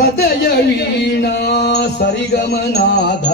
ಹೃದಯ ವೀಣಾ ಸರಿಗಮನಾದ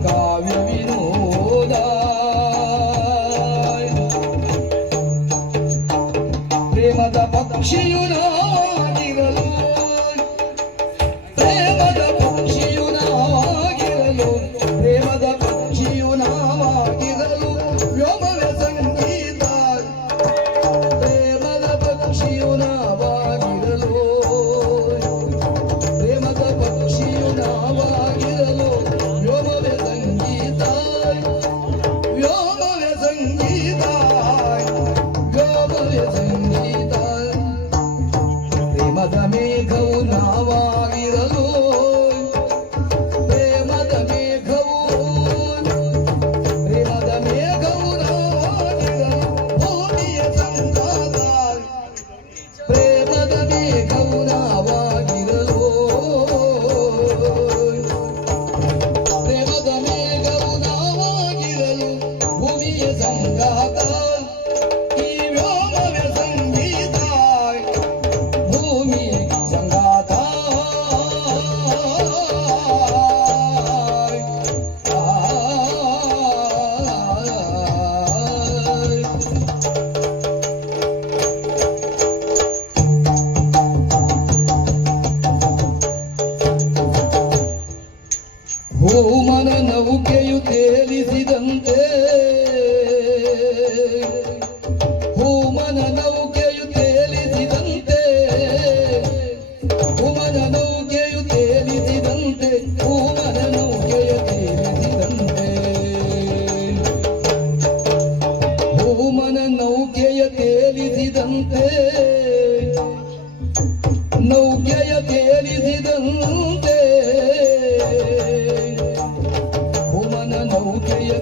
ಕಾವ್ಯವಿನೋದ. ಪ್ರೇಮದ ಪಕ್ಷಿಯು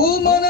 ಹೋಮನ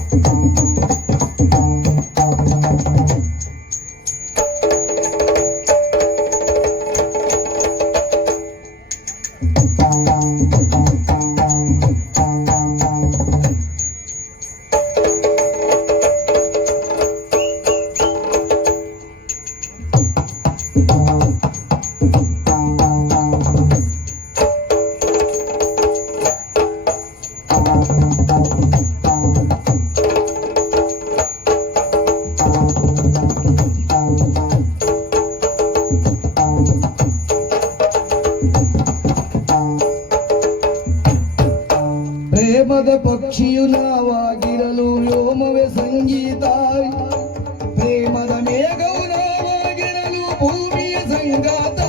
ಭೂಮಿಯ